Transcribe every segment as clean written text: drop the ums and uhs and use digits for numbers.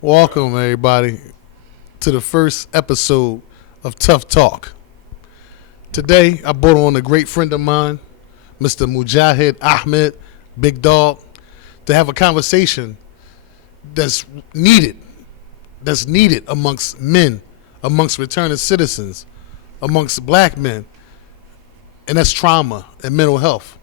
Welcome, everybody, to the first episode of Tufftalk. Today, I brought on a great friend of mine, Mr. Mujahid Ahmed, Big Dog, to have a conversation that's needed amongst men, amongst returning citizens, amongst black men, and that's trauma and mental health,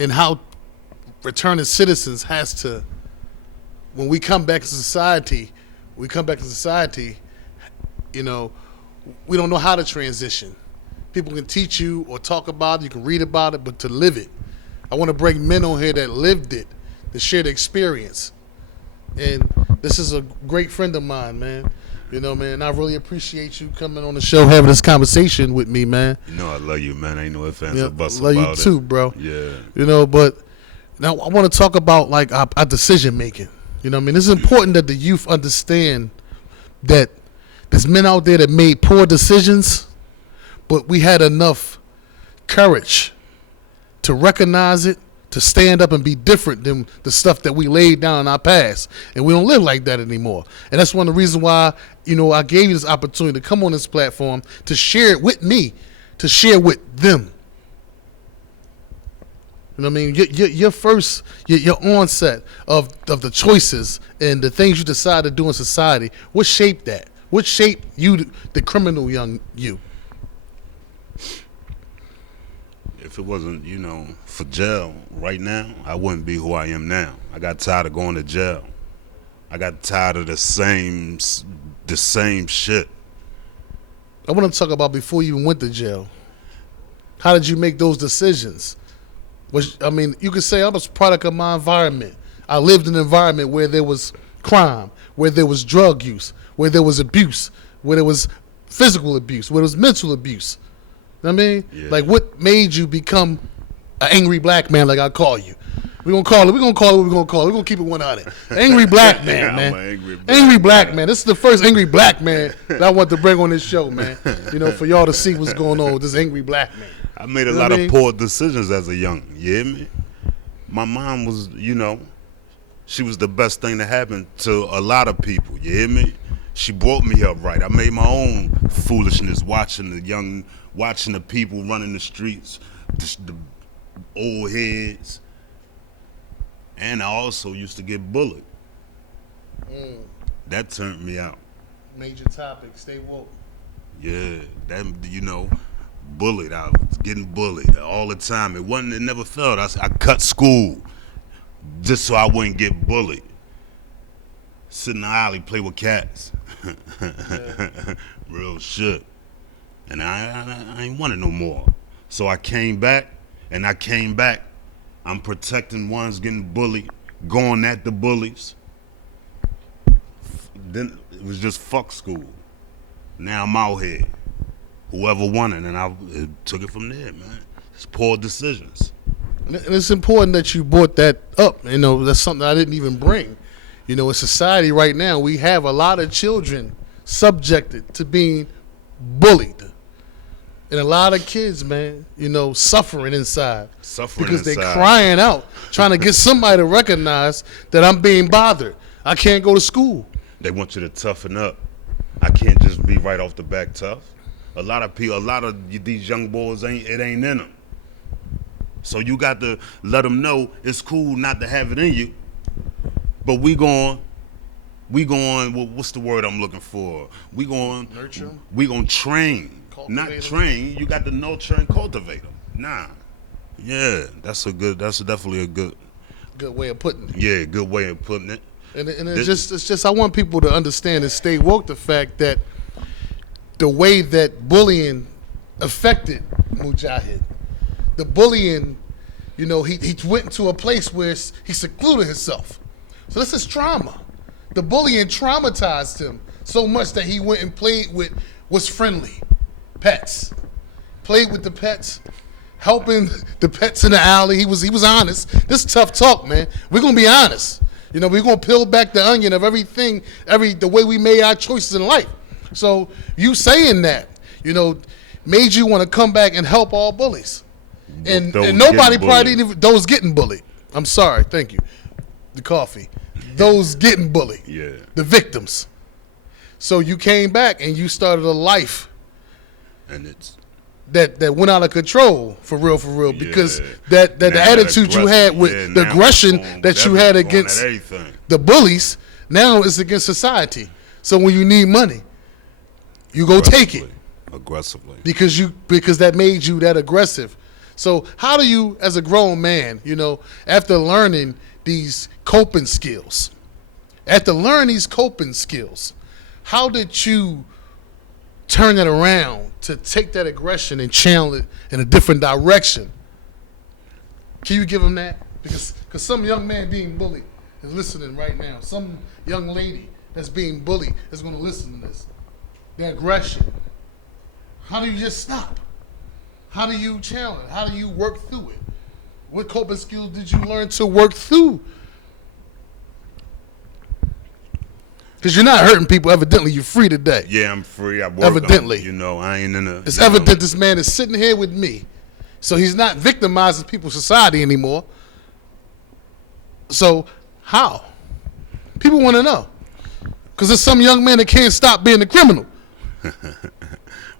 and how returning citizens has to, when we come back to society, you know, we don't know how to transition. People can teach you or talk about it, you can read about it, but to live it. I want to bring men on here that lived it, that shared the experience. And this is a great friend of mine, man. You know, man, I really appreciate you coming on the show, having this conversation with me, man. You know I love you, man. Ain't no ifs, ands, or buts about it. Love you too, bro. Yeah. You know, but now I want to talk about, like, our decision making. You know what I mean? It's important that the youth understand that there's men out there that made poor decisions, but we had enough courage to recognize it, to stand up and be different than the stuff that we laid down in our past. And we don't live like that anymore. And that's one of the reasons why, you know, I gave you this opportunity to come on this platform to share it with me, to share with them. You know what I mean? Your first, your onset of the choices and the things you decide to do in society, what shaped that? What shaped you, the criminal young you? If it wasn't, for jail right now, I wouldn't be who I am now. I got tired of going to jail. I got tired of the same shit. I want to talk about before you even went to jail. How did you make those decisions? I mean, you could say I was a product of my environment. I lived in an environment where there was crime, where there was drug use, where there was abuse, where there was physical abuse, where there was mental abuse. You know what I mean? Yeah. Like, what made you become an angry black man like I call you? We're going to call it what we're going to call it. We're going to keep it 100. Angry black man, man. Angry black man. This is the first angry black man that I want to bring on this show, man. You know, for y'all to see what's going on with this angry black man. I made a lot of poor decisions as a young, you hear me? My mom was, she was the best thing that happened to a lot of people, you hear me? She brought me up right. I made my own foolishness watching the people running the streets, the old heads. And I also used to get bullied. That turned me out. Major topic, stay woke. Yeah, that, bullied. I was getting bullied all the time. It never failed. I cut school just so I wouldn't get bullied. Sit in the alley, play with cats. Yeah. Real shit. And I ain't want it no more. So I came back. I'm protecting ones getting bullied, going at the bullies. Then it was just fuck school. Now I'm out here. Whoever won it, and I took it from there, man. It's poor decisions. And it's important that you brought that up. You know, that's something I didn't even bring. You know, in society right now, we have a lot of children subjected to being bullied. And a lot of kids, man, suffering inside. Because they're crying out, trying to get somebody to recognize that I'm being bothered. I can't go to school. They want you to toughen up. I can't just be right off the back tough. A lot of these young boys ain't in them. So you got to let them know it's cool not to have it in you. But we going, what's the word I'm looking for? We going nurture. We going to train, cultivate not them. train. You got to nurture and cultivate them. Nah. Yeah, that's definitely a good way of putting it. Yeah, good way of putting it. And it's just I want people to understand and stay woke the fact that the way that bullying affected Mujahid, the bullying, he went into a place where he secluded himself. So this is trauma. The bullying traumatized him so much that he went and played with what's friendly, pets. Played with the pets, helping the pets in the alley. He was honest. This is tough talk, man. We're gonna be honest. We're gonna peel back the onion of everything, the way we made our choices in life. So you saying that, made you want to come back and help all bullies. And nobody probably didn't even, those getting bullied. I'm sorry, thank you. The coffee. those getting bullied, Yeah. the victims. So you came back and you started a life And it's that went out of control for real, because that the Now attitude you had with the now aggression it's going that with you had everything, going against at everything. the bullies, now it's against society. So when you need money, you go take it Aggressively. because that made you that aggressive. So how do you, as a grown man, after learning these coping skills, how did you turn it around to take that aggression and channel it in a different direction? Can you give them that? Because some young man being bullied is listening right now. Some young lady that's being bullied is going to listen to this. The aggression. How do you just stop? How do you channel it? How do you work through it? What coping skills did you learn to work through? Because you're not hurting people. Evidently, you're free today. Yeah, I'm free. I work Evidently. I ain't in a... It's evident this man is sitting here with me. So he's not victimizing people's society anymore. So how? People want to know. Because there's some young man that can't stop being a criminal.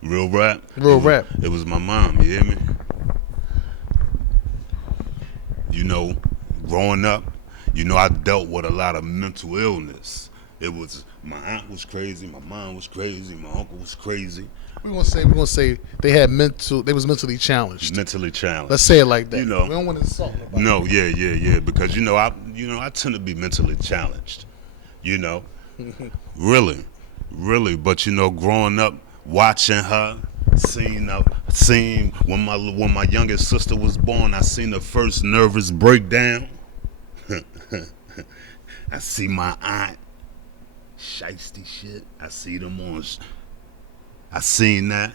Real rap? Rap. It was my mom, you hear me? Growing up, I dealt with a lot of mental illness. It was, my aunt was crazy, my mom was crazy, my uncle was crazy. We're gonna say they was mentally challenged. Mentally challenged. Let's say it like that. We don't want to insult nobody. No, yeah. Because I tend to be mentally challenged. Really. But growing up, watching her, seeing when my youngest sister was born, I seen the first nervous breakdown. I see my aunt shiesty shit. I see them on. I seen that.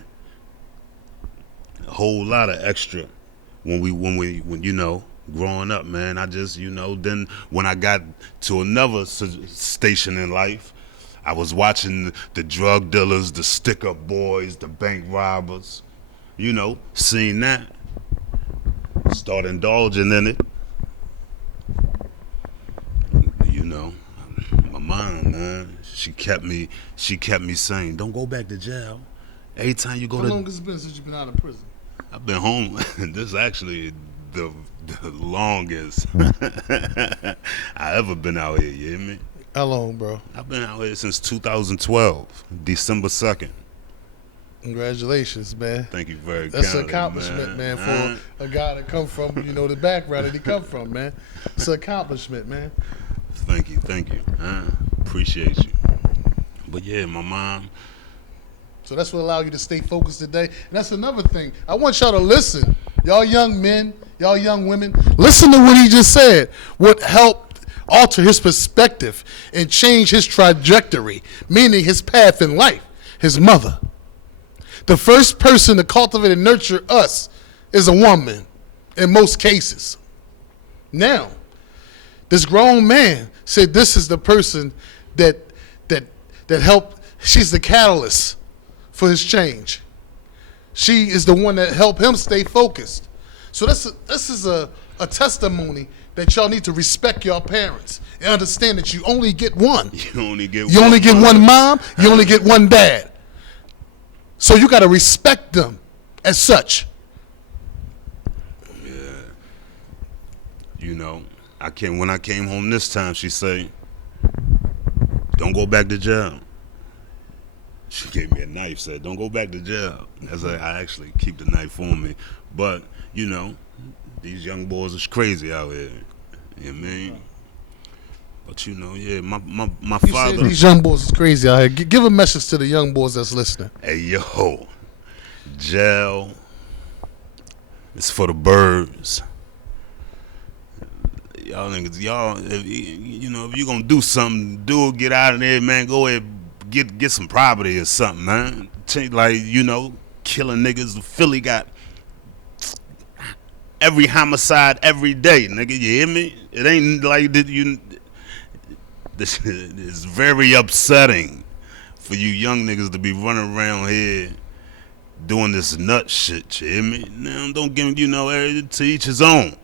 A whole lot of extra when growing up, man. I just then when I got to another station in life, I was watching the drug dealers, the stick-up boys, the bank robbers, seeing that, start indulging in it. My mom, man, she kept me saying, don't go back to jail. Every time you go How long has it been since you've been out of prison? I've been home. This is actually the longest I ever been out here, you hear me? How long, bro? I've been out here since 2012, December 2nd. Congratulations, man. Thank you very much. That's an accomplishment, man, for a guy that come from, the background that he come from, man. It's an accomplishment, man. Thank you. Appreciate you. But yeah, my mom. So that's what allowed you to stay focused today. And that's another thing. I want y'all to listen. Y'all young men, y'all young women, listen to what he just said. What helped alter his perspective and change his trajectory, meaning his path in life, his mother. The first person to cultivate and nurture us is a woman in most cases. Now, this grown man said this is the person that helped. She's the catalyst for his change. She is the one that helped him stay focused. So this is a testimony that y'all need to respect your parents and understand that you only get one. You only get one mom. You only get one dad. So you got to respect them as such. Yeah. When I came home this time, she said, don't go back to jail. She gave me a knife, said, don't go back to jail. I actually keep the knife on me. But, these young boys is crazy out here. You know what I mean? But, my father. Said these young boys is crazy out here. Give a message to the young boys that's listening. Hey, yo, jail is for the birds. Y'all niggas, if you're going to do something, get out of there, man. Go ahead, get some property or something, man. Killing niggas. Philly got every homicide every day, nigga. You hear me? It ain't like that. This is very upsetting for you young niggas to be running around here doing this nut shit. You hear me? Now, don't give to each his own.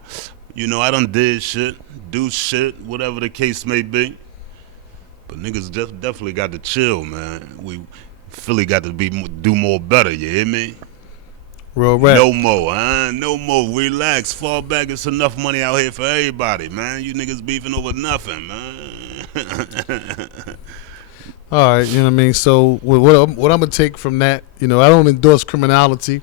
You know, I done did shit, do shit, whatever the case may be. But niggas just definitely got to chill, man. We Philly got to do more better, you hear me? Real rap. No more, huh? No more. Relax. Fall back. It's enough money out here for everybody, man. You niggas beefing over nothing, man. All right, you know what I mean? So what I'm going to take from that, you know, I don't endorse criminality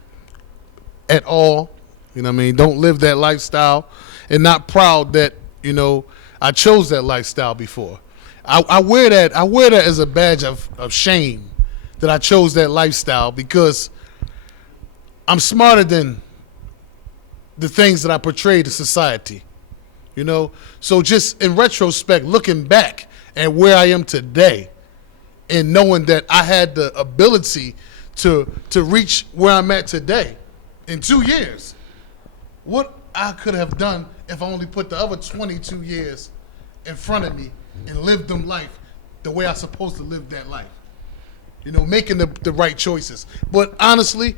at all. You know what I mean? Don't live that lifestyle, and not proud that, you know, I chose that lifestyle before. I wear that as a badge of shame that I chose that lifestyle, because I'm smarter than the things that I portray to society, you know? So just in retrospect, looking back at where I am today and knowing that I had the ability to reach where I'm at today in 2 years, what I could have done if I only put the other 22 years in front of me and lived them life the way I'm supposed to live that life. You know, making the right choices. But honestly,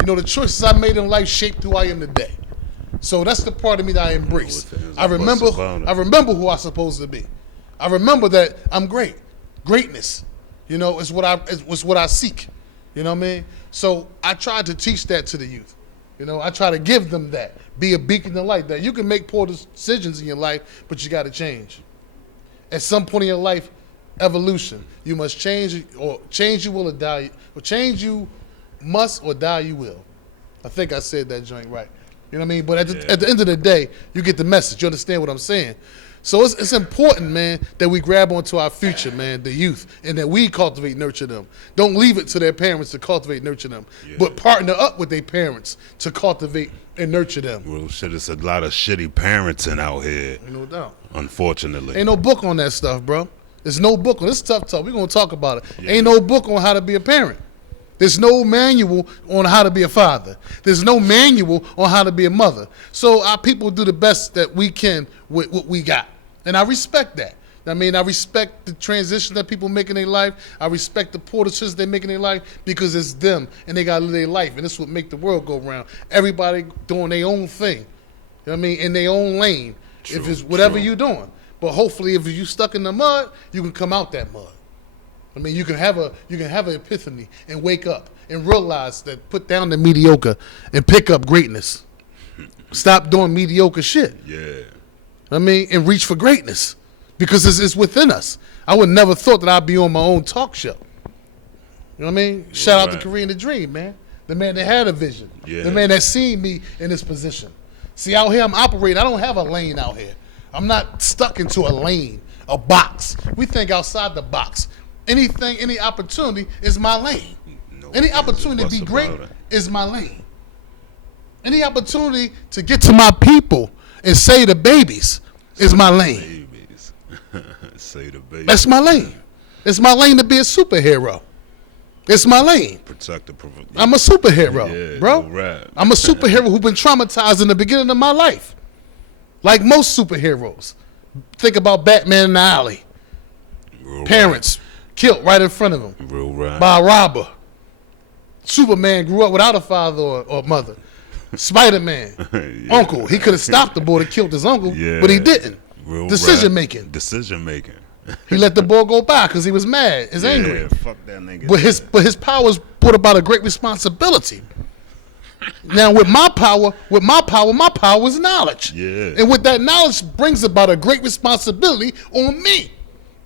you know, the choices I made in life shaped who I am today. So that's the part of me that I embrace. I remember who I'm supposed to be. I remember that I'm great. Greatness, you know, is what I seek. You know what I mean? So I try to teach that to the youth. You know, I try to give them that. Be a beacon of light. That you can make poor decisions in your life, but you got to change. At some point in your life, evolution. You must change, or change you will or die. Or change you must or die you will. I think I said that joint right. You know what I mean? But at the end of the day, you get the message. You understand what I'm saying? So it's important, man, that we grab onto our future, man, the youth, and that we cultivate, nurture them. Don't leave it to their parents to cultivate, nurture them, but partner up with their parents to cultivate and nurture them. Well, shit, it's a lot of shitty parenting out here. No doubt. Unfortunately. Ain't no book on that stuff, bro. There's no book on this. Tough talk. We're going to talk about it. Yeah. Ain't no book on how to be a parent. There's no manual on how to be a father. There's no manual on how to be a mother. So our people do the best that we can with what we got. And I respect that. I mean, I respect the transition that people make in their life. I respect the poor decisions they make in their life, because it's them and they got to live their life. And this is what make the world go round. Everybody doing their own thing. You know what I mean? In their own lane. True, if it's whatever you're doing. But hopefully if you stuck in the mud, you can come out that mud. I mean, you can have an epiphany and wake up and realize that, put down the mediocre and pick up greatness. Stop doing mediocre shit. Yeah. I mean, and reach for greatness, because it's within us. I would never thought that I'd be on my own talk show. You know what I mean? Shout out to Korean the Dream, man. The man that had a vision. Yeah. The man that seen me in this position. See, out here I'm operating. I don't have a lane out here. I'm not stuck into a lane, a box. We think outside the box. Anything, any opportunity is my lane. No, any opportunity to be great is my lane. Any opportunity to get to my people and say the babies is my lane. Babies. Say the babies. That's my lane. It's my lane to be a superhero. It's my lane. I'm a superhero, bro. Right. I'm a superhero who's been traumatized in the beginning of my life. Like most superheroes. Think about Batman in the alley. Real parents killed right in front of him. Real right. By a robber. Superman grew up without a father or mother. Spider-Man, uncle. He could have stopped the boy that killed his uncle, but he didn't. Decision making. He let the boy go by because he was mad. He's angry. Fuck that nigga. But his powers brought about a great responsibility. Now with my power is knowledge. Yeah. And with that knowledge brings about a great responsibility on me.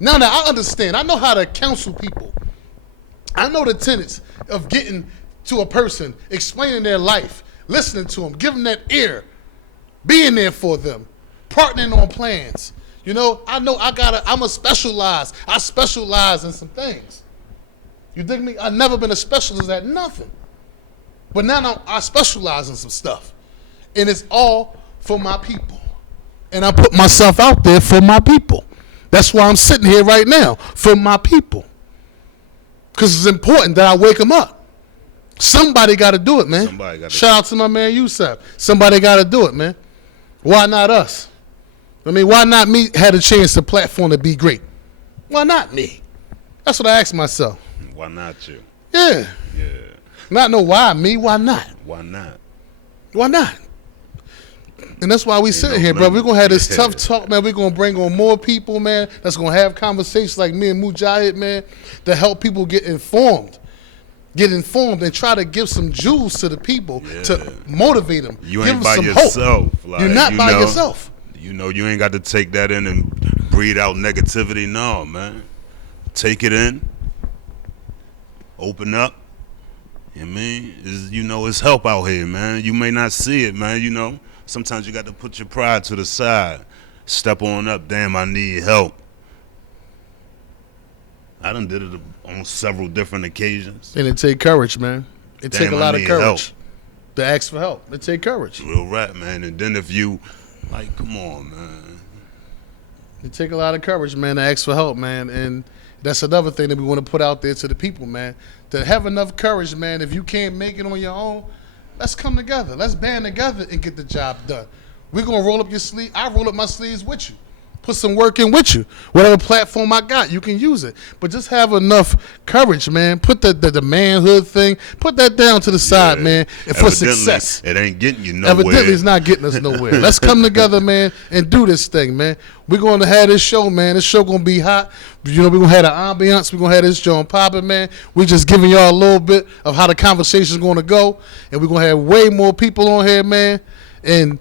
Now that I understand, I know how to counsel people. I know the tenets of getting to a person, explaining their life, listening to them, giving that ear, being there for them, partnering on plans. You know I specialize in some things. You dig me? I've never been a specialist at nothing. But now I specialize in some stuff. And it's all for my people. And I put myself out there for my people. That's why I'm sitting here right now, for my people. Because it's important that I wake them up. Somebody got to do it, man. Shout out to my man Yusuf. Somebody got to do it, man. Why not us? I mean, why not me had a chance to platform to be great? Why not me? That's what I ask myself. Why not you? Yeah. Yeah. Not know why me, why not? Why not? Why not? And that's why we sitting here, bro. We're going to have this tough talk, man. We're going to bring on more people, man, that's going to have conversations like me and Mujahid, man, to help people get informed. Get informed and try to give some jewels to the people to motivate them. You give ain't them by some yourself. Hope. Like, You're not by yourself. You know, you ain't got to take that in and breathe out negativity. No, man. Take it in. Open up. You know what I mean? It's help out here, man. You may not see it, man. You know, sometimes you got to put your pride to the side. Step on up. Damn, I need help. I done did it on several different occasions. And it take courage, man. It take a lot of courage to ask for help. It take courage. Real rap, man. And then if you, like, come on, man. It take a lot of courage, man, to ask for help, man. And that's another thing that we want to put out there to the people, man. To have enough courage, man. If you can't make it on your own, let's come together. Let's band together and get the job done. We're going to roll up your sleeve. I roll up my sleeves with you. Put some work in with you. Whatever platform I got, you can use it. But just have enough courage, man. Put the manhood thing, put that down to the side, man, and for success. It ain't getting you nowhere. Evidently, it's not getting us nowhere. Let's come together, man, and do this thing, man. We're going to have this show, man. This show going to be hot. You know, we're going to have the ambiance. We're going to have this show on popping, man. We're just giving y'all a little bit of how the conversation's going to go. And we're going to have way more people on here, man. And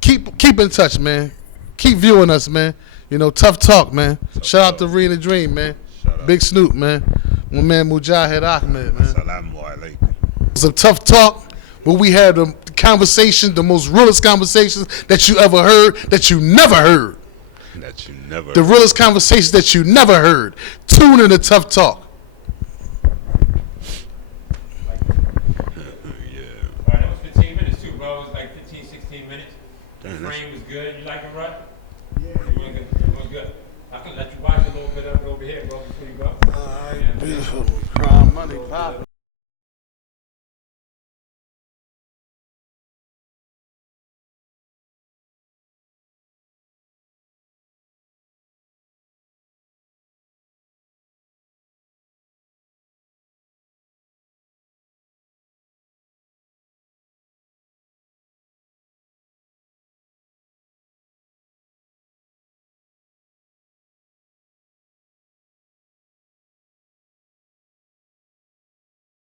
keep in touch, man. Keep viewing us, man. You know, tough talk, man. Shout out to Rena Dream, man. Big Snoop, man. My man Mujahid Ahmed, man. Assalamu alaikum. It's a tough talk where we had the conversation, the most realest conversations that you ever heard, that you never heard. The realest conversations that you never heard. Tune in to Tough Talk. All right, that was 15 minutes too, bro. It was like 15, 16 minutes. The frame was good. You like it, right? Yeah. It was good. I can let you watch a little bit of it over here, bro, before you go. All right, beautiful. Crime money, pop.